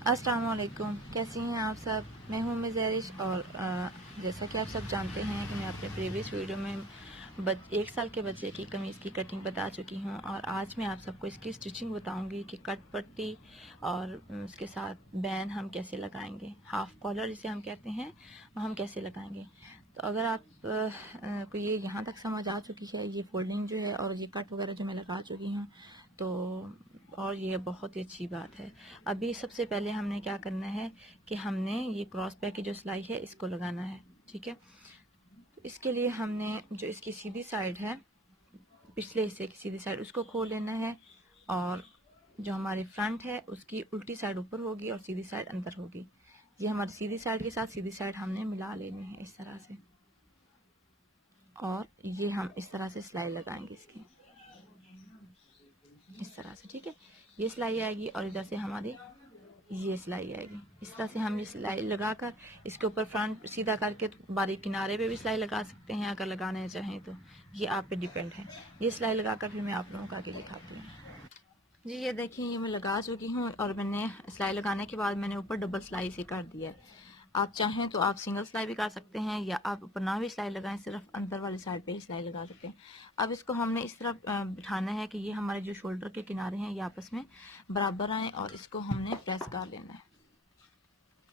अस्सलाम वालेकुम, कैसी हैं आप सब। मैं हूं मिज़रिश और जैसा कि आप सब जानते हैं कि मैं अपने प्रीवियस वीडियो में 1 साल के बच्चे की कमीज़ की कटिंग बता चुकी हूं और आज मैं आप सबको इसकी स्टिचिंग बताऊंगी कि कट पट्टी और उसके साथ बैन हम कैसे लगाएंगे, हाफ कॉलर जिसे हम कहते हैं वो हम कैसे लगाएंगे। तो अगर आप को ये यहाँ तक समझ आ चुकी है, ये फोल्डिंग जो है और ये कट वगैरह जो मैं लगा चुकी हूँ, तो और ये बहुत ही अच्छी बात है। अभी सबसे पहले हमने क्या करना है कि हमने ये क्रॉस पैक की जो सिलाई है इसको लगाना है, ठीक है। इसके लिए हमने जो इसकी सीधी साइड है, पिछले हिस्से की सीधी साइड, उसको खोल लेना है और जो हमारी फ्रंट है उसकी उल्टी साइड ऊपर होगी और सीधी साइड अंदर होगी। ये हमारी सीधी साइड के साथ सीधी साइड हमने मिला लेनी है इस तरह से, और ये हम इस तरह से सिलाई लगाएंगे इसकी, इस तरह से, ठीक है। ये सिलाई आएगी और इधर से हमारी ये सिलाई आएगी। इस तरह से हम ये सिलाई लगाकर इसके ऊपर फ्रंट सीधा करके बारीक किनारे पे भी सिलाई लगा सकते हैं अगर लगाना चाहें तो, ये आप पे डिपेंड है। ये सिलाई लगाकर फिर मैं आप लोगों को आगे दिखाती हूँ। जी ये देखिए, ये मैं लगा चुकी हूँ और मैंने सिलाई लगाने के बाद मैंने ऊपर डबल सिलाई से कर दिया है। आप चाहें तो आप सिंगल सिलाई भी कर सकते हैं या आप ऊपर ना भी सिलाई लगाएं, सिर्फ अंदर वाली साइड पे ही सिलाई लगा सकते हैं। अब इसको हमने इस तरह बिठाना है कि ये हमारे जो शोल्डर के किनारे हैं ये आपस में बराबर आए और इसको हमने प्रेस कर लेना है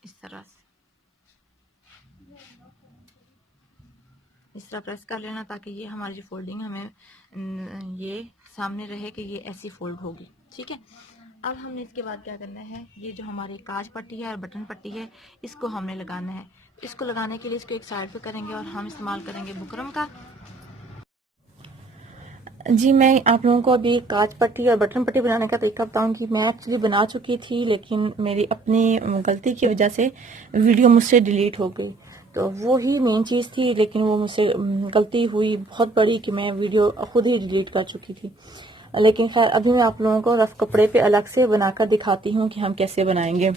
इस तरह से, इस तरह प्रेस कर लेना ताकि ये हमारी जो फोल्डिंग हमें ये सामने रहे कि ये ऐसी फोल्ड होगी, ठीक है। अब हमने इसके बाद क्या करना है, ये जो हमारी काज पट्टी है और बटन पट्टी है इसको हमने लगाना है। इसको लगाने के लिए इसको एक साइड पे करेंगे और हम इस्तेमाल करेंगे बुकरम का। जी मैं आप लोगों को अभी काज पट्टी और बटन पट्टी बनाने का तरीका बताऊंगी। मैं एक्चुअली बना चुकी थी लेकिन मेरी अपनी गलती की वजह से वीडियो मुझसे डिलीट हो गई, तो वो ही मेन चीज़ थी, लेकिन वो मुझसे गलती हुई बहुत बड़ी कि मैं वीडियो खुद ही डिलीट कर चुकी थी। लेकिन खैर अभी मैं आप लोगों को रफ कपड़े पे अलग से बनाकर दिखाती हूँ कि हम कैसे बनाएंगे,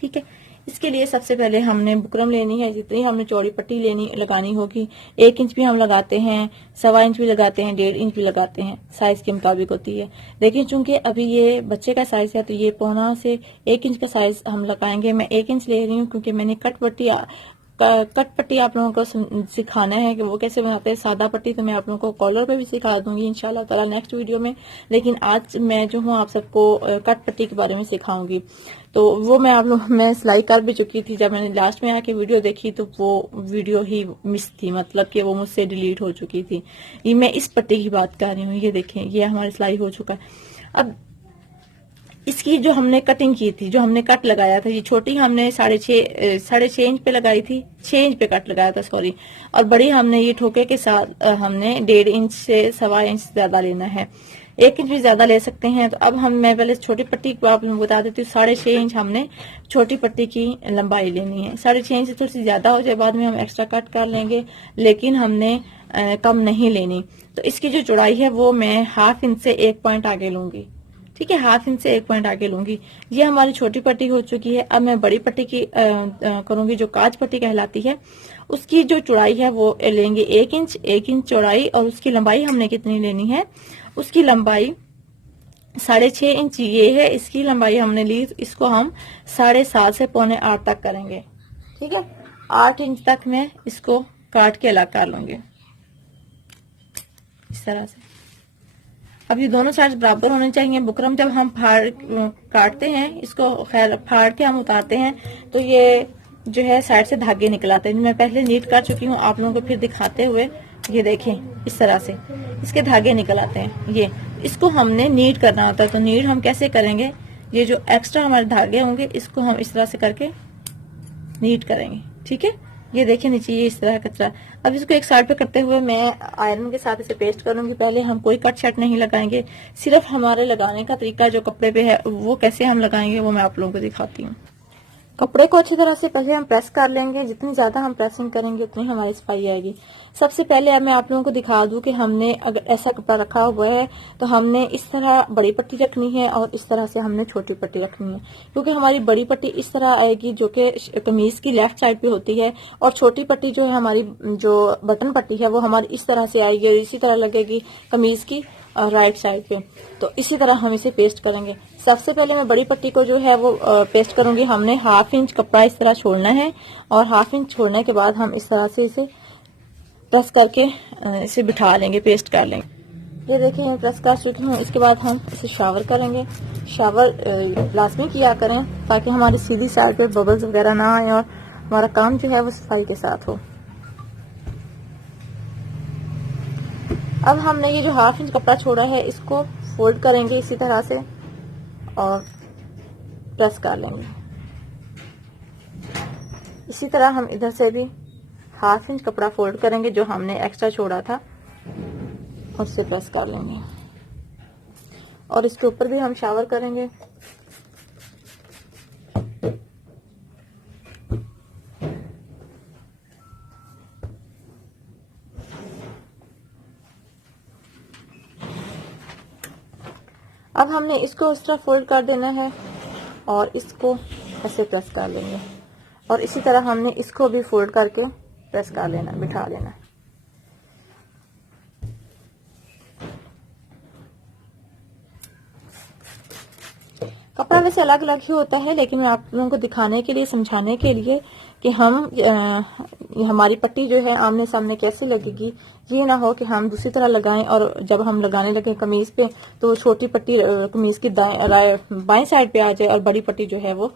ठीक है। इसके लिए सबसे पहले हमने बुकरम लेनी है, जितनी हमने चौड़ी पट्टी लगानी होगी। 1 इंच भी हम लगाते हैं, 1.25 इंच भी लगाते हैं, 1.5 इंच भी लगाते हैं, साइज के मुताबिक होती है। लेकिन चूंकि अभी ये बच्चे का साइज है तो ये 1.25 से 1 इंच का साइज हम लगाएंगे। मैं 1 इंच ले रही हूँ क्योंकि मैंने कट पट्टी आप लोगों को सिखाना है कि वो कैसे बनाते हैं। सादा पट्टी तो मैं आप लोगों को कॉलर पे भी सिखा दूंगी इंशाल्लाह ताला नेक्स्ट वीडियो में, लेकिन आज मैं जो हूँ आप सबको कट पट्टी के बारे में सिखाऊंगी। तो वो मैं सिलाई कर भी चुकी थी। जब मैंने लास्ट में आके वीडियो देखी तो वो वीडियो ही मिस थी, मतलब कि वो मुझसे डिलीट हो चुकी थी। ये मैं इस पट्टी की बात कर रही हूँ। ये देखें, ये हमारी सिलाई हो चुका है। अब इसकी जो हमने कटिंग की थी, जो हमने कट लगाया था, ये छोटी हमने 6.5 इंच पे लगाई थी, 6 इंच पे कट लगाया था सॉरी, और बड़ी हमने ये ठोके के साथ हमने 1.5 इंच से 1.25 इंच ज्यादा लेना है। 1 इंच भी ज्यादा ले सकते हैं। तो अब मैं पहले छोटी पट्टी को आप बता देती हूँ। 6.5 इंच हमने छोटी पट्टी की लंबाई लेनी है। 6.5 इंच से थोड़ी सी ज्यादा हो जाए बाद में हम एक्स्ट्रा कट कर लेंगे, लेकिन हमने कम नहीं लेनी। तो इसकी जो चौड़ाई है वो मैं 1/2 इंच से 1 पॉइंट आगे लूंगी, ठीक है। 1/2 इंच से 1 पॉइंट आगे लूंगी। ये हमारी छोटी पट्टी हो चुकी है। अब मैं बड़ी पट्टी की करूंगी, जो काज पट्टी कहलाती है। उसकी जो चौड़ाई है वो लेंगे 1 इंच, 1 इंच चौड़ाई, और उसकी लंबाई हमने कितनी लेनी है, उसकी लंबाई 6.5 इंच ये है। इसकी लंबाई हमने ली, इसको हम 7.5 से 7.25 तक करेंगे, ठीक है। 8 इंच तक मैं इसको काट के अलग कर लूंगी इस तरह से। अब ये दोनों साइड बराबर होने चाहिए। बुकरम जब हम काटते हैं इसको, खैर फाड़ के हम उतारते हैं तो ये जो है साइड से धागे निकल आते हैं। मैं पहले नीट कर चुकी हूँ आप लोगों को फिर दिखाते हुए। ये देखें, इस तरह से इसके धागे निकल आते हैं। ये इसको हमने नीट करना होता है। तो नीट हम कैसे करेंगे, ये जो एक्स्ट्रा हमारे धागे होंगे इसको हम इस तरह से करके नीट करेंगे, ठीक है। ये देखिए नीचे ये इस तरह कचरा। अब इसको एक साइड पे करते हुए मैं आयरन के साथ इसे पेस्ट करूंगी। पहले हम कोई कट शट नहीं लगाएंगे, सिर्फ हमारे लगाने का तरीका जो कपड़े पे है वो कैसे हम लगाएंगे वो मैं आप लोगों को दिखाती हूँ। कपड़े को अच्छी तरह से पहले हम प्रेस कर लेंगे। जितनी ज्यादा हम प्रेसिंग करेंगे उतनी हमारी सफाई आएगी। सबसे पहले अब मैं आप लोगों को दिखा दूं कि हमने अगर ऐसा कपड़ा रखा हुआ है तो हमने इस तरह बड़ी पट्टी रखनी है और इस तरह से हमने छोटी पट्टी रखनी है, क्योंकि हमारी बड़ी पट्टी इस तरह आएगी जो कि कमीज की लेफ्ट साइड पे होती है, और छोटी पट्टी जो है हमारी जो बटन पट्टी है वो हमारी इस तरह से आएगी और इसी तरह लगेगी कमीज की राइट साइड पे। तो इसी तरह हम इसे पेस्ट करेंगे। सबसे पहले मैं बड़ी पट्टी को जो है वो पेस्ट करूंगी। हमने 1/2 इंच कपड़ा इस तरह छोड़ना है और 1/2 इंच छोड़ने के बाद हम इस तरह से इसे प्रेस करके इसे बिठा लेंगे, पेस्ट कर लेंगे। ये देखिए मैं प्रेस कर चुकी हूँ। इसके बाद हम इसे शावर करेंगे। शावर लाजमी किया करें ताकि हमारी सीधी साइड पे बबल्स वगैरह ना आए और हमारा काम जो है वो सफाई के साथ हो। अब हमने ये जो 1/2 इंच कपड़ा छोड़ा है इसको फोल्ड करेंगे इसी तरह से और प्रेस कर लेंगे। इसी तरह हम इधर से भी 1/2 इंच कपड़ा फोल्ड करेंगे जो हमने एक्स्ट्रा छोड़ा था, उससे प्रेस कर लेंगे और इसके ऊपर भी हम शावर करेंगे। अब हमने इसको उस तरह फोल्ड कर देना है और इसको ऐसे प्रेस कर लेंगे और इसी तरह हमने इसको भी फोल्ड करके प्रेस कर लेना, बिठा लेना। कपड़ा वैसे अलग अलग ही होता है लेकिन मैं आप लोगों को दिखाने के लिए, समझाने के लिए कि हम हमारी पट्टी जो है आमने सामने कैसे लगेगी। ये ना हो कि हम दूसरी तरह लगाएं और जब हम लगाने लगे कमीज पे तो छोटी पट्टी कमीज की बाएं साइड पे आ जाए और बड़ी पट्टी जो है वो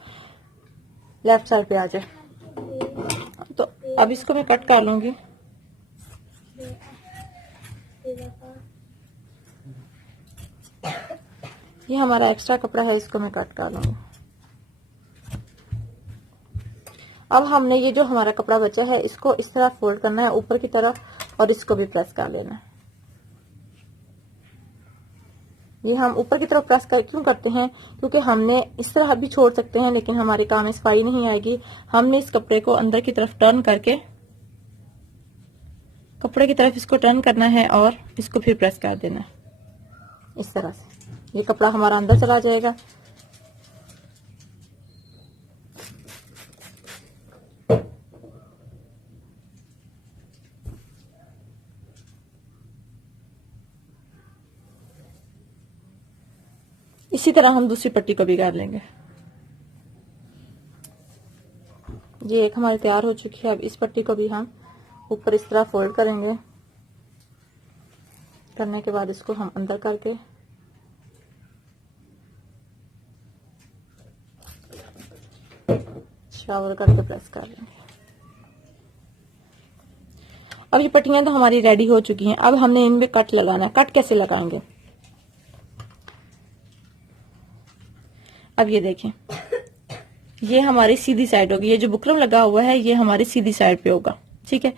लेफ्ट साइड पे आ जाए। तो अब इसको मैं कट कर लूंगी। ये हमारा एक्स्ट्रा कपड़ा है, इसको मैं कट कर लूंगी। अब हमने ये जो हमारा कपड़ा बचा है इसको इस तरह फोल्ड करना है ऊपर की तरफ और इसको भी प्रेस कर लेना है। ये हम ऊपर की तरफ प्रेस क्यों करते हैं? क्योंकि हमने इस तरह भी छोड़ सकते हैं लेकिन हमारे काम में सफाई नहीं आएगी। हमने इस कपड़े को अंदर की तरफ टर्न करके, कपड़े की तरफ इसको टर्न करना है और इसको फिर प्रेस कर देना है इस तरह से। ये कपड़ा हमारा अंदर चला जाएगा। इसी तरह हम दूसरी पट्टी को भी कर लेंगे। ये एक हमारी तैयार हो चुकी है। अब इस पट्टी को भी हम ऊपर इस तरह फोल्ड करेंगे। करने के बाद इसको हम अंदर करके शावर करके प्रेस कर लेंगे। अब ये पट्टियां तो हमारी रेडी हो चुकी हैं। अब हमने इनमें कट लगाना है। कट कैसे लगाएंगे? अब ये देखें, ये हमारी सीधी साइड होगी। ये जो बुकरम लगा हुआ है ये हमारी सीधी साइड पे होगा, ठीक है।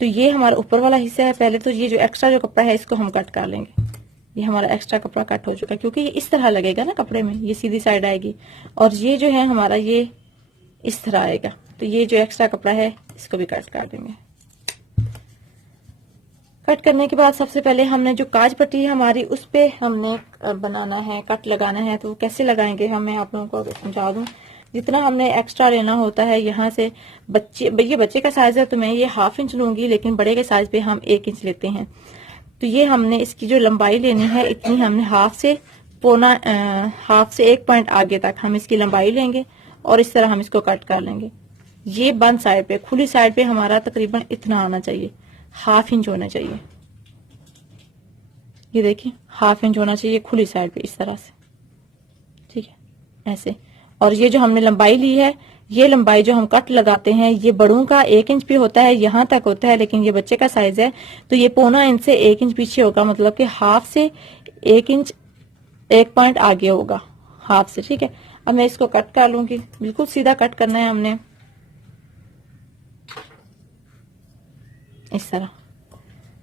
तो ये हमारा ऊपर वाला हिस्सा है। पहले तो ये जो एक्स्ट्रा जो कपड़ा है इसको हम कट कर लेंगे। ये हमारा एक्स्ट्रा कपड़ा कट हो चुका है क्योंकि ये इस तरह लगेगा ना कपड़े में, ये सीधी साइड आएगी और ये जो है हमारा ये इस तरह आएगा। तो ये जो एक्स्ट्रा कपड़ा है इसको भी कट कर देंगे। कट करने के बाद सबसे पहले हमने जो काज पट्टी है हमारी उस पे हमने बनाना है, कट लगाना है। तो कैसे लगाएंगे हम, मैं आप लोगों को समझा दूं। जितना हमने एक्स्ट्रा लेना होता है यहाँ से, ये बच्चे का साइज है तो मैं ये 1/2 इंच लूंगी, लेकिन बड़े के साइज पे हम 1 इंच लेते हैं। तो ये हमने इसकी जो लंबाई लेनी है इतनी हमने हाफ से 1 पॉइंट आगे तक हम इसकी लंबाई लेंगे और इस तरह हम इसको कट कर लेंगे। ये बंद साइड पे, खुली साइड पे हमारा तकरीबन इतना आना चाहिए, 1/2 इंच होना चाहिए। ये देखिए 1/2 इंच होना चाहिए खुली साइड पे इस तरह से, ठीक है, ऐसे। और ये जो हमने लंबाई ली है, ये लंबाई जो हम कट लगाते हैं ये बड़ों का 1 इंच भी होता है, यहाँ तक होता है, लेकिन ये बच्चे का साइज है तो ये 1/4 इंच से 1 इंच पीछे होगा, मतलब कि 1/2 से 1 इंच 1 पॉइंट आगे होगा, 1/2 से, ठीक है। अब मैं इसको कट कर लूंगी। बिल्कुल सीधा कट करना है हमने इस तरह।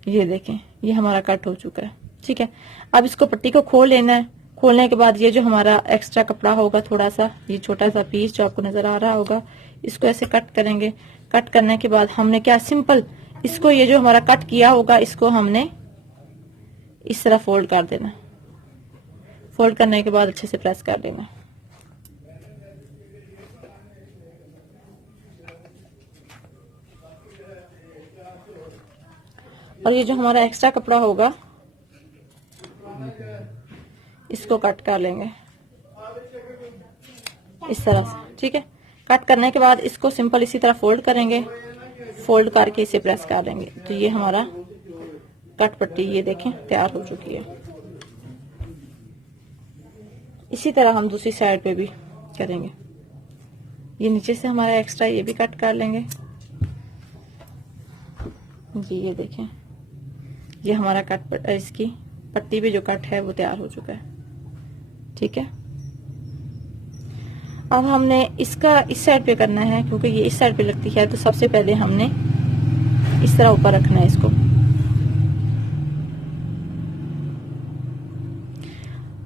ये देखें ये हमारा कट हो चुका है, ठीक है। अब इसको पट्टी को खोल लेना है। खोलने के बाद ये जो हमारा एक्स्ट्रा कपड़ा होगा, थोड़ा सा ये छोटा सा पीस जो आपको नजर आ रहा होगा, इसको ऐसे कट करेंगे। कट करने के बाद हमने क्या, सिंपल इसको, ये जो हमारा कट किया होगा इसको हमने इस तरह फोल्ड कर देना। फोल्ड करने के बाद अच्छे से प्रेस कर देना। और ये जो हमारा एक्स्ट्रा कपड़ा होगा इसको कट कर लेंगे। इस तरह से, ठीक है। कट करने के बाद इसको सिंपल इसी तरह फोल्ड करेंगे, फोल्ड करके इसे प्रेस कर लेंगे। तो ये हमारा कट पट्टी ये देखें तैयार हो चुकी है। इसी तरह हम दूसरी साइड पे भी करेंगे। ये नीचे से हमारा एक्स्ट्रा ये भी कट कर लेंगे जी। ये देखें, ये हमारा कट इसकी पट्टी पे जो कट है वो तैयार हो चुका है, ठीक है। अब हमने इसका इस साइड पे करना है, क्योंकि ये इस साइड पे लगती है। तो सबसे पहले हमने इस तरह ऊपर रखना है इसको।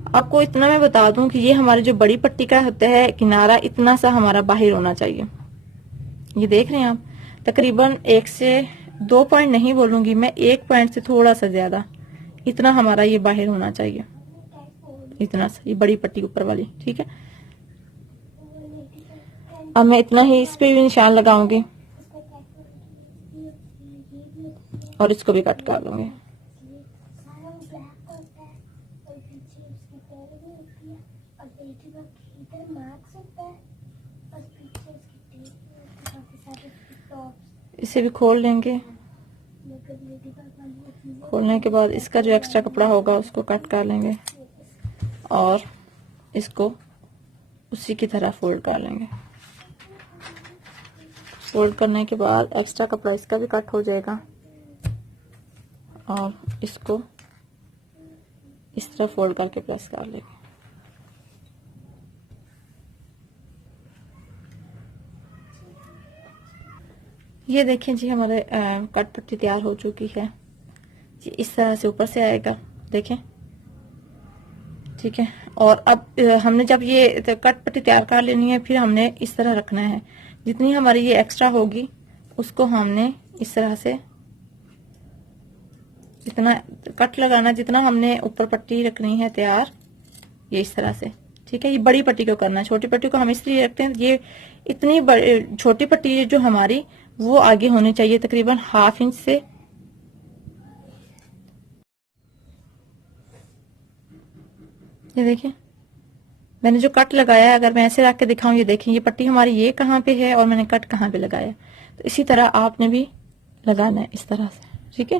आपको इतना मैं बता दूं कि ये हमारी जो बड़ी पट्टी का होता है किनारा इतना सा हमारा बाहर होना चाहिए। ये देख रहे हैं आप, तकरीबन 1 से 2 पॉइंट नहीं बोलूंगी मैं, 1 पॉइंट से थोड़ा सा ज्यादा, इतना हमारा ये बाहर होना चाहिए, इतना सा, ये बड़ी पट्टी ऊपर वाली, ठीक है। अब मैं इतना ही इस पे भी निशान लगाऊंगी और इसको भी कट कर लूंगी। इसे भी खोल लेंगे। खोलने के बाद इसका जो एक्स्ट्रा कपड़ा होगा उसको कट कर लेंगे और इसको उसी की तरह फोल्ड कर लेंगे। फोल्ड करने के बाद एक्स्ट्रा कपड़ा इसका भी कट हो जाएगा और इसको इस तरह फोल्ड करके प्रेस कर लेंगे। ये देखें जी, हमारे कट पट्टी तैयार हो चुकी है जी। इस तरह से ऊपर से आएगा, देखें, ठीक है। और अब हमने जब ये कट पट्टी तैयार कर लेनी है, फिर हमने इस तरह रखना है। जितनी हमारी ये एक्स्ट्रा होगी उसको हमने इस तरह से, जितना कट लगाना, जितना हमने ऊपर पट्टी रखनी है तैयार, ये इस तरह से, ठीक है। ये बड़ी पट्टी को करना है, छोटी पट्टी को हम इसलिए रखते हैं, ये इतनी छोटी पट्टी जो हमारी वो आगे होनी चाहिए तकरीबन 1/2 इंच से। ये देखिए, मैंने जो कट लगाया है, अगर मैं ऐसे रख के दिखाऊं, ये देखें, ये पट्टी हमारी ये कहाँ पे है और मैंने कट कहाँ पे लगाया। तो इसी तरह आपने भी लगाना है इस तरह से, ठीक है।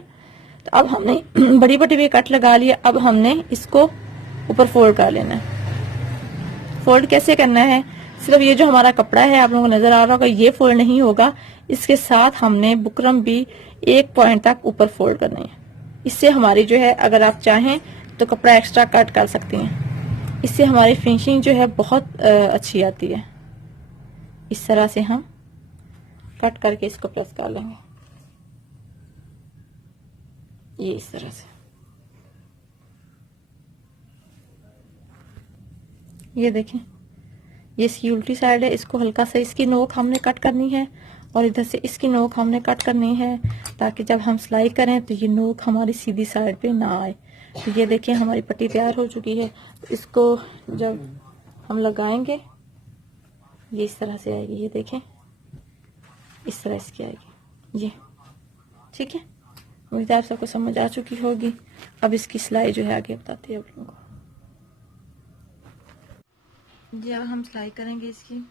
तो अब हमने बड़ी पट्टी पे कट लगा लिया। अब हमने इसको ऊपर फोल्ड कर लेना है। फोल्ड कैसे करना है, सिर्फ ये जो हमारा कपड़ा है आप लोगों को नजर आ रहा होगा, ये फोल्ड नहीं होगा, इसके साथ हमने बुकरम भी 1 पॉइंट तक ऊपर फोल्ड करनी है। इससे हमारी जो है, अगर आप चाहें तो कपड़ा एक्स्ट्रा कट कर सकती हैं। इससे हमारी फिनिशिंग जो है बहुत अच्छी आती है। इस तरह से हम कट करके इसको प्रेस कर लेंगे, ये इस तरह से। ये देखें, ये इसकी उल्टी साइड है, इसको हल्का सा इसकी नोक हमने कट करनी है और इधर से इसकी नोक हमने कट करनी है, ताकि जब हम सिलाई करें तो ये नोक हमारी सीधी साइड पे ना आए। तो ये देखें, हमारी पट्टी तैयार हो चुकी है। इसको जब हम लगाएंगे ये इस तरह से आएगी, ये देखें, इस तरह इसकी आएगी, ये ठीक है। उम्मीद है आप सबको समझ आ चुकी होगी। अब इसकी सिलाई जो है आगे बताती है आप लोगों को जी। अब हम सिलाई करेंगे इसकी।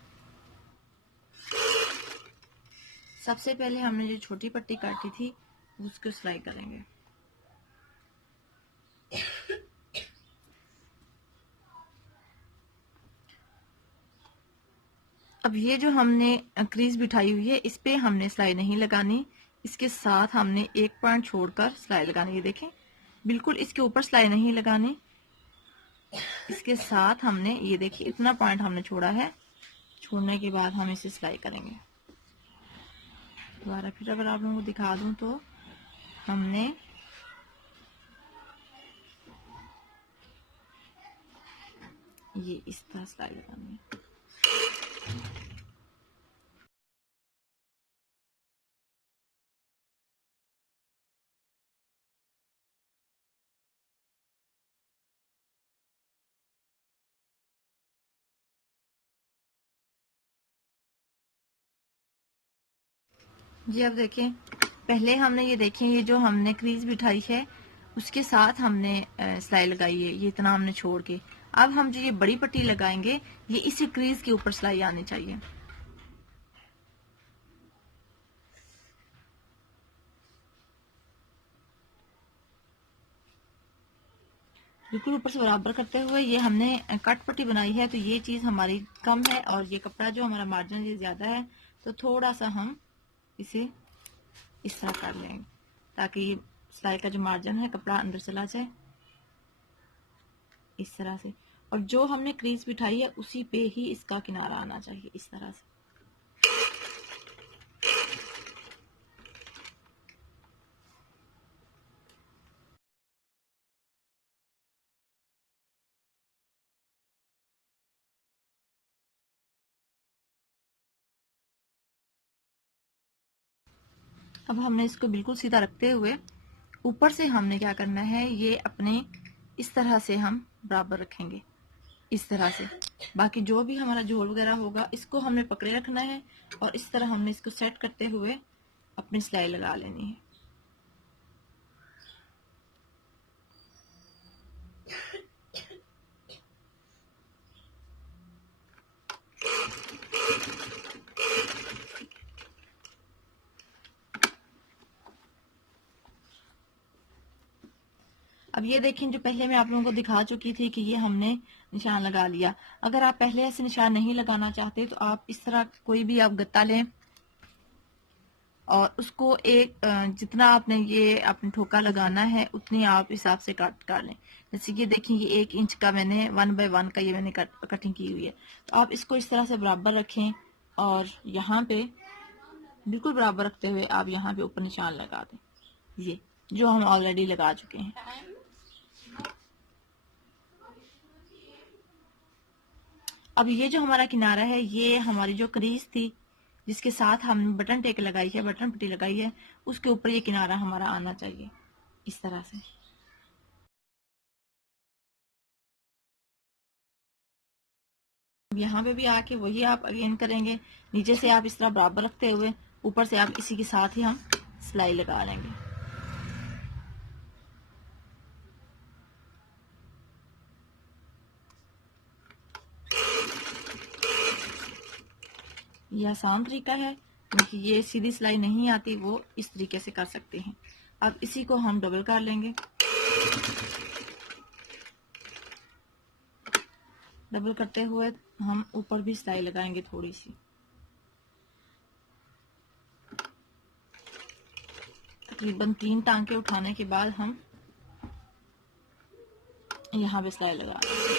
सबसे पहले हमने जो छोटी पट्टी काटी थी उसको सिलाई करेंगे। अब ये जो हमने क्रीज बिठाई हुई है, इस पे हमने सिलाई नहीं लगानी, इसके साथ हमने 1 पॉइंट छोड़कर सिलाई लगानी। ये देखें, बिल्कुल इसके ऊपर सिलाई नहीं लगानी, इसके साथ हमने, ये देखिए, इतना पॉइंट हमने छोड़ा है। छोड़ने के बाद हम इसे सिलाई करेंगे। दोबारा फिर अगर आप लोगों को दिखा दूं तो हमने ये इस तरह सिलाई लगानी है। जी अब देखें, पहले हमने ये देखें, ये जो हमने क्रीज बिठाई है उसके साथ हमने सिलाई लगाई है, ये इतना हमने छोड़ के। अब हम जो ये बड़ी पट्टी लगाएंगे, ये इसी क्रीज के ऊपर सिलाई आनी चाहिए। बिल्कुल ऊपर से बराबर करते हुए ये हमने कट पट्टी बनाई है, तो ये चीज हमारी कम है और ये कपड़ा जो हमारा मार्जिन ये ज्यादा है, तो थोड़ा सा हम इसे इस तरह कर लेंगे ताकि ये सिलाई का जो मार्जिन है कपड़ा अंदर चला जाए इस तरह से। और जो हमने क्रीज बिठाई है उसी पे ही इसका किनारा आना चाहिए इस तरह से। अब हमने इसको बिल्कुल सीधा रखते हुए ऊपर से हमने क्या करना है, ये अपने इस तरह से हम बराबर रखेंगे इस तरह से। बाकी जो भी हमारा झोल वगैरह होगा इसको हमने पकड़े रखना है और इस तरह हमने इसको सेट करते हुए अपनी सिलाई लगा लेनी है। अब ये देखें, जो पहले मैं आप लोगों को दिखा चुकी थी कि ये हमने निशान लगा लिया। अगर आप पहले ऐसे निशान नहीं लगाना चाहते तो आप इस तरह कोई भी आप गत्ता लें और उसको एक जितना आपने ये अपने ठोका लगाना है उतनी आप हिसाब से काट कर लें। जैसे कि देखें, ये 1 इंच का मैंने 1 बाय 1 का ये मैंने कटिंग की हुई है। तो आप इसको इस तरह से बराबर रखें और यहाँ पे बिल्कुल बराबर रखते हुए आप यहाँ पे ऊपर निशान लगा दें, ये जो हम ऑलरेडी लगा चुके हैं। अब ये जो हमारा किनारा है, ये हमारी जो क्रीज थी जिसके साथ हम बटन टेक लगाई है, बटन पट्टी लगाई है, उसके ऊपर ये किनारा हमारा आना चाहिए इस तरह से। यहाँ पे भी आके वही आप अगेन करेंगे, नीचे से आप इस तरह बराबर रखते हुए ऊपर से आप इसी के साथ ही हम सिलाई लगा लेंगे। ये आसान तरीका है, क्योंकि ये सीधी सिलाई नहीं आती वो इस तरीके से कर सकते हैं। अब इसी को हम डबल कर लेंगे। डबल करते हुए हम ऊपर भी सिलाई लगाएंगे थोड़ी सी। तकरीबन 3 टांके उठाने के बाद हम यहाँ पे सिलाई लगा लेंगे।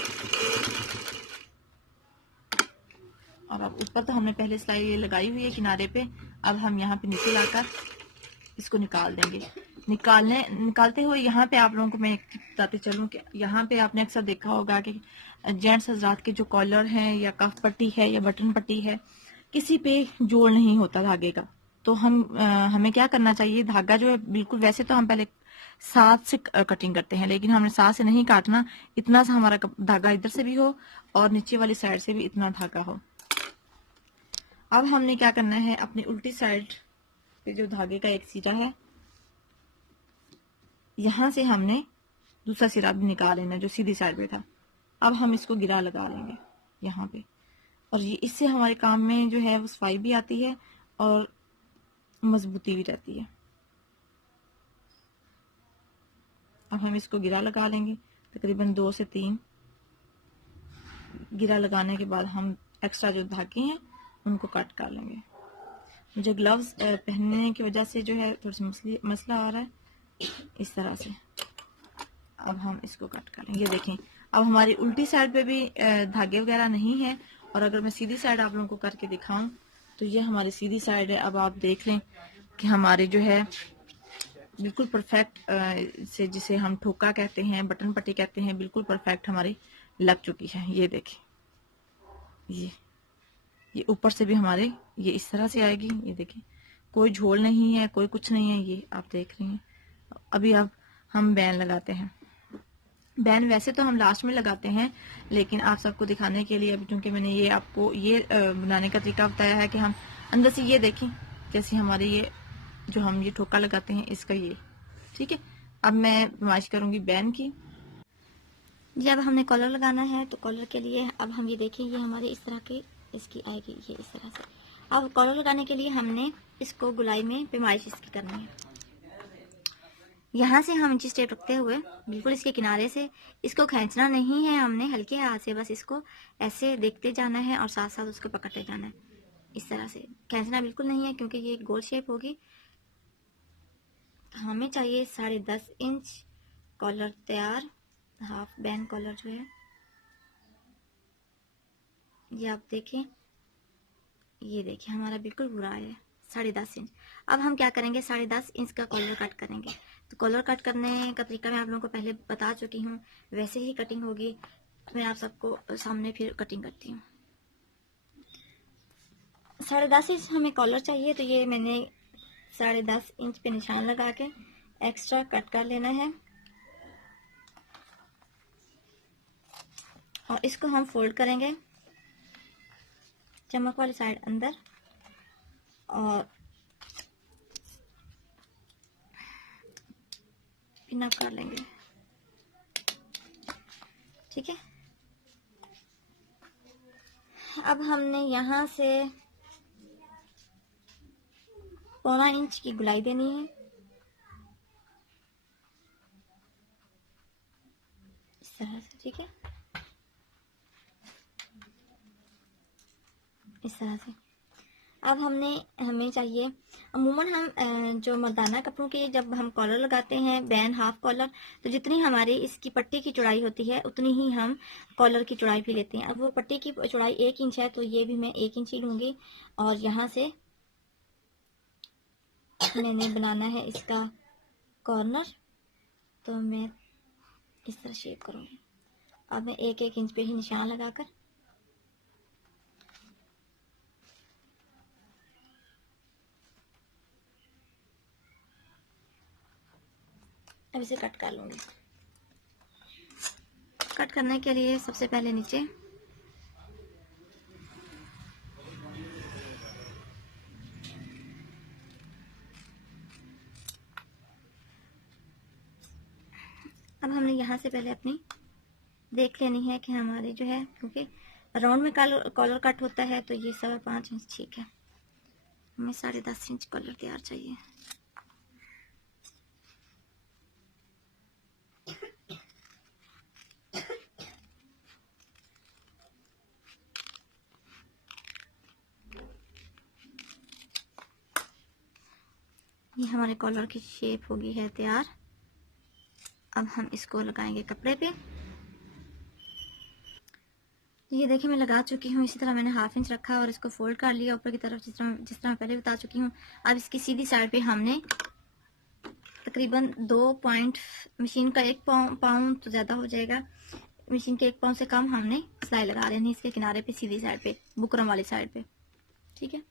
और अब ऊपर तो हमने पहले सिलाई लगाई हुई है किनारे पे, अब हम यहाँ पे नीचे लाकर इसको निकाल देंगे। निकालते हुए यहाँ पे आप लोगों को मैं बताते चलूं कि यहाँ पे आपने अक्सर देखा होगा कि जेंट्स हजरात के जो कॉलर हैं या कफ पट्टी है या बटन पट्टी है, किसी पे जोड़ नहीं होता धागे का। तो हमें क्या करना चाहिए, धागा जो है बिल्कुल, वैसे तो हम पहले 7 से कटिंग करते हैं, लेकिन हमने 7 से नहीं काटना, इतना सा हमारा धागा इधर से भी हो और नीचे वाली साइड से भी इतना धागा हो। अब हमने क्या करना है, अपनी उल्टी साइड पे जो धागे का एक सिरा है, यहां से हमने दूसरा सिरा भी निकाल लेना जो सीधी साइड पे था। अब हम इसको गिरा लगा लेंगे यहाँ पे, और ये इससे हमारे काम में जो है वो सफाई भी आती है और मजबूती भी रहती है। अब हम इसको गिरा लगा लेंगे तकरीबन 2 से 3 गिरा लगाने के बाद हम एक्स्ट्रा जो धागे हैं उनको कट कर लेंगे। मुझे ग्लव्स पहनने की वजह से जो है थोड़ा सा मसला आ रहा है इस तरह से। अब हम इसको कट कर लेंगे। ये देखें, अब हमारी उल्टी साइड पे भी धागे वगैरह नहीं है, और अगर मैं सीधी साइड आप लोगों को करके दिखाऊं तो ये हमारी सीधी साइड है। अब आप देख लें कि हमारे जो है बिल्कुल परफेक्ट से, जिसे हम ठोका कहते हैं, बटन पट्टी कहते हैं, बिल्कुल परफेक्ट हमारी लग चुकी है। ये देखें, ये ऊपर से भी हमारे ये इस तरह से आएगी। ये देखें, कोई झोल नहीं है, कोई कुछ नहीं है, ये आप देख रही हैं। अभी अब हम बैन लगाते हैं। बैन वैसे तो हम लास्ट में लगाते हैं, लेकिन आप सबको दिखाने के लिए, अभी क्योंकि मैंने ये आपको ये बनाने का तरीका बताया है कि हम अंदर से, ये देखें जैसे हमारे ये जो हम ये ठोका लगाते हैं इसका, ये ठीक है। अब मैं नुमाइश करूंगी बैन की। जी अब हमने कॉलर लगाना है, तो कॉलर के लिए अब हम ये देखें, ये हमारे इस तरह की इसकी आएगी, ये इस तरह से। अब कॉलर लगाने के लिए हमने इसको गुलाई में पैमाइश इसकी करनी है। यहाँ से हम इंची टेप रखते हुए बिल्कुल इसके किनारे से इसको खींचना नहीं है हमने, हल्के हाथ से बस इसको ऐसे देखते जाना है और साथ साथ उसको पकड़ते जाना है। इस तरह से खींचना बिल्कुल नहीं है क्योंकि ये गोल शेप होगी। हमें चाहिए 10.5 इंच कॉलर तैयार, हाफ बैंड कॉलर जो है ये आप देखें, ये देखिए हमारा बिल्कुल पूरा है 10.5 इंच। अब हम क्या करेंगे, 10.5 इंच का कॉलर कट करेंगे। तो कॉलर कट करने का तरीका मैं आप लोगों को पहले बता चुकी हूँ, वैसे ही कटिंग होगी। मैं आप सबको सामने फिर कटिंग करती हूँ। 10.5 इंच हमें कॉलर चाहिए, तो ये मैंने 10.5 इंच पे निशान लगा के एक्स्ट्रा कट कर लेना है और इसको हम फोल्ड करेंगे, चमक वाली साइड अंदर और पिन अप कर लेंगे। ठीक है, अब हमने यहाँ से 1.25 इंच की गुलाई देनी है, इस तरह से। ठीक है, इस तरह से। अब हमें चाहिए, अमूमन हम जो मर्दाना कपड़ों के जब हम कॉलर लगाते हैं बैन हाफ कॉलर, तो जितनी हमारी इसकी पट्टी की चौड़ाई होती है उतनी ही हम कॉलर की चौड़ाई भी लेते हैं। अब वो पट्टी की चौड़ाई 1 इंच है, तो ये भी मैं 1 इंच ही लूँगी और यहाँ से मैंने बनाना है इसका कॉर्नर, तो मैं इस तरह शेप करूँगी। अब मैं 1-1 इंच पे ही निशान लगाकर अब इसे कट कर लूँगी। कट करने के लिए सबसे पहले नीचे अब हमने यहाँ से पहले अपनी देख लेनी है कि हमारी जो है, क्योंकि राउंड में कॉलर कट होता है, तो ये 5.25 इंच ठीक है। हमें 10.5 इंच कॉलर तैयार चाहिए। ये हमारे कॉलर की शेप होगी है तैयार। अब हम इसको लगाएंगे कपड़े पे। ये देखिए मैं लगा चुकी हूँ। इसी तरह मैंने 1/2 इंच रखा और इसको फोल्ड कर लिया ऊपर की तरफ, जिस तरह मैं पहले बता चुकी हूँ। अब इसकी सीधी साइड पे हमने तकरीबन 2 पॉइंट, मशीन का 1 पाउंड तो ज़्यादा हो जाएगा, मशीन के 1 पाउंड से कम हमने सिलाई लगा लेनी इसके किनारे पे, सीधी साइड पे, बुकरम वाली साइड पे। ठीक है,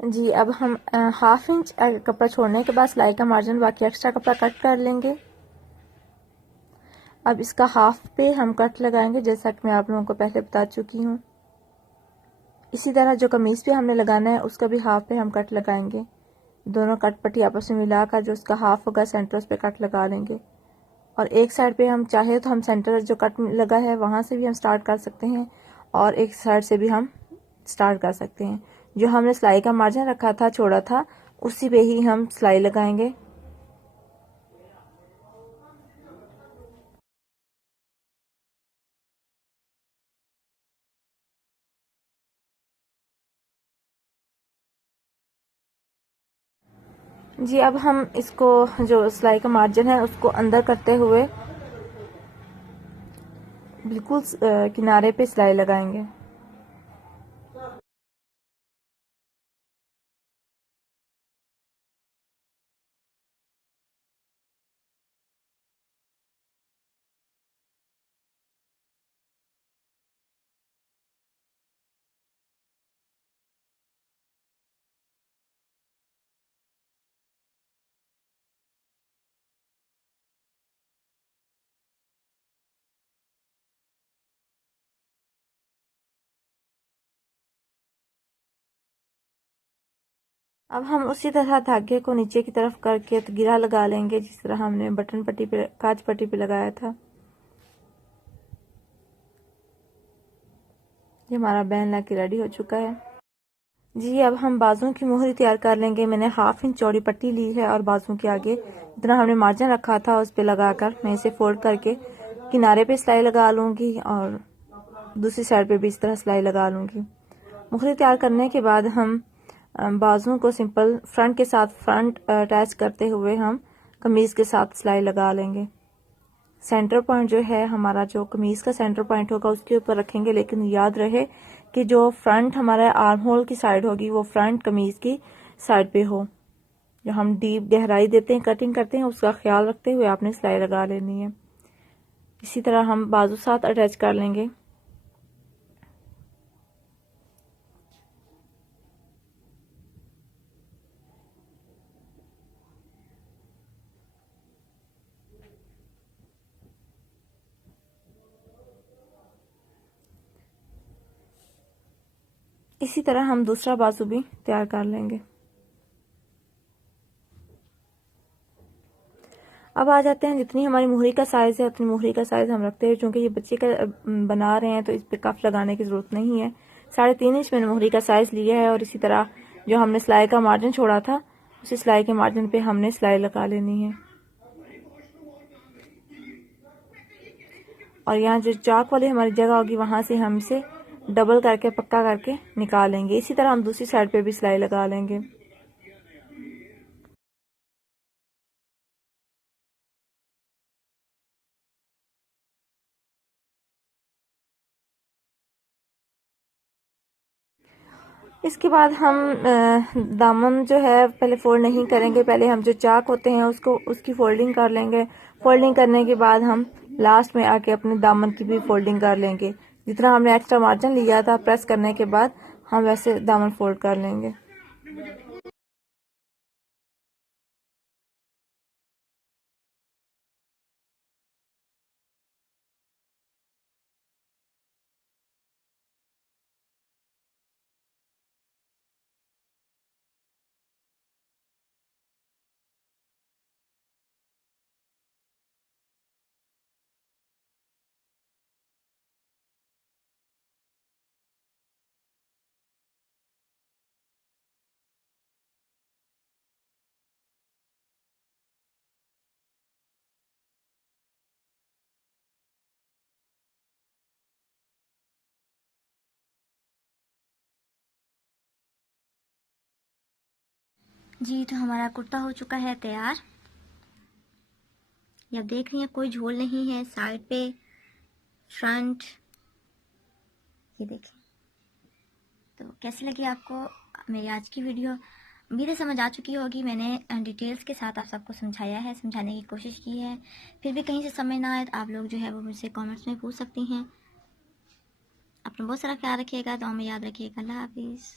जी अब हम 1/2 इंच कपड़ा छोड़ने के बाद सिलाई का मार्जिन बाकी एक्स्ट्रा कपड़ा कट कर लेंगे। अब इसका हाफ पे हम कट लगाएंगे, जैसा कि मैं आप लोगों को पहले बता चुकी हूँ। इसी तरह जो कमीज पे हमने लगाना है उसका भी हाफ पे हम कट लगाएंगे। दोनों कट पट्टी आपस में मिलाकर जो उसका हाफ होगा सेंटर, उस पे कट लगा लेंगे। और एक साइड पे हम चाहे तो हम सेंटर जो कट लगा है वहां से भी हम स्टार्ट कर सकते हैं और एक साइड से भी हम स्टार्ट कर सकते हैं। जो हमने सिलाई का मार्जिन रखा था, छोड़ा था, उसी पे ही हम सिलाई लगाएंगे। जी अब हम इसको जो सिलाई का मार्जिन है उसको अंदर करते हुए बिल्कुल किनारे पे सिलाई लगाएंगे। अब हम उसी तरह धागे को नीचे की तरफ करके तो गिरा लगा लेंगे, जिस तरह हमने बटन पट्टी पे, काज पट्टी पे लगाया था। ये हमारा बैन लग के रेडी हो चुका है जी। अब हम बाजुओं की मोहरी तैयार कर लेंगे। मैंने 1/2 इंच चौड़ी पट्टी ली है और बाजुओं के आगे जितना हमने मार्जिन रखा था उस पे लगाकर मैं इसे फोल्ड करके किनारे पे सिलाई लगा लूंगी और दूसरी साइड पे भी इस तरह सिलाई लगा लूंगी। मोहरी तैयार करने के बाद हम बाजुओं को सिंपल फ्रंट के साथ फ्रंट अटैच करते हुए हम कमीज के साथ सिलाई लगा लेंगे। सेंटर पॉइंट जो है हमारा, जो कमीज का सेंटर पॉइंट होगा उसके ऊपर रखेंगे, लेकिन याद रहे कि जो फ्रंट हमारा आर्म होल की साइड होगी वो फ्रंट कमीज की साइड पे हो। जो हम डीप गहराई देते हैं, कटिंग करते हैं, उसका ख्याल रखते हुए आपने सिलाई लगा लेनी है। इसी तरह हम बाजू साथ अटैच कर लेंगे। इसी तरह हम दूसरा बाजू भी तैयार कर लेंगे। अब आ जाते हैं, जितनी हमारी मोहरी का साइज है उतनी मोहरी का साइज हम रखते हैं। चूंकि ये बच्चे का बना रहे हैं तो इस पे कफ लगाने की जरूरत नहीं है। 3.5 इंच मैंने मोहरी का साइज लिया है और इसी तरह जो हमने सिलाई का मार्जिन छोड़ा था उसी सिलाई के मार्जिन पे हमने सिलाई लगा लेनी है। और यहाँ जो चाक वाली हमारी जगह होगी वहां से हम इसे डबल करके पक्का करके निकालेंगे। इसी तरह हम दूसरी साइड पे भी सिलाई लगा लेंगे। इसके बाद हम दामन जो है पहले फोल्ड नहीं करेंगे। पहले हम जो चाक होते हैं उसकी फोल्डिंग कर लेंगे। फोल्डिंग करने के बाद हम लास्ट में आके अपने दामन की भी फोल्डिंग कर लेंगे। जितना हमने एक्स्ट्रा मार्जिन लिया था प्रेस करने के बाद हम वैसे दामन फोल्ड कर लेंगे। जी, तो हमारा कुर्ता हो चुका है तैयार। ये आप देख रही हैं कोई झोल नहीं है साइड पे, फ्रंट। ये देखिए। तो कैसी लगी आपको मेरी आज की वीडियो? उम्मीद है समझ आ चुकी होगी। मैंने डिटेल्स के साथ आप सबको समझाया है, समझाने की कोशिश की है। फिर भी कहीं से समझ ना आए तो आप लोग जो है वो मुझसे कमेंट्स में पूछ सकती हैं। अपना बहुत सारा ख्याल रखिएगा, दुआ में याद रखिएगा। अल्लाह हाफिज़।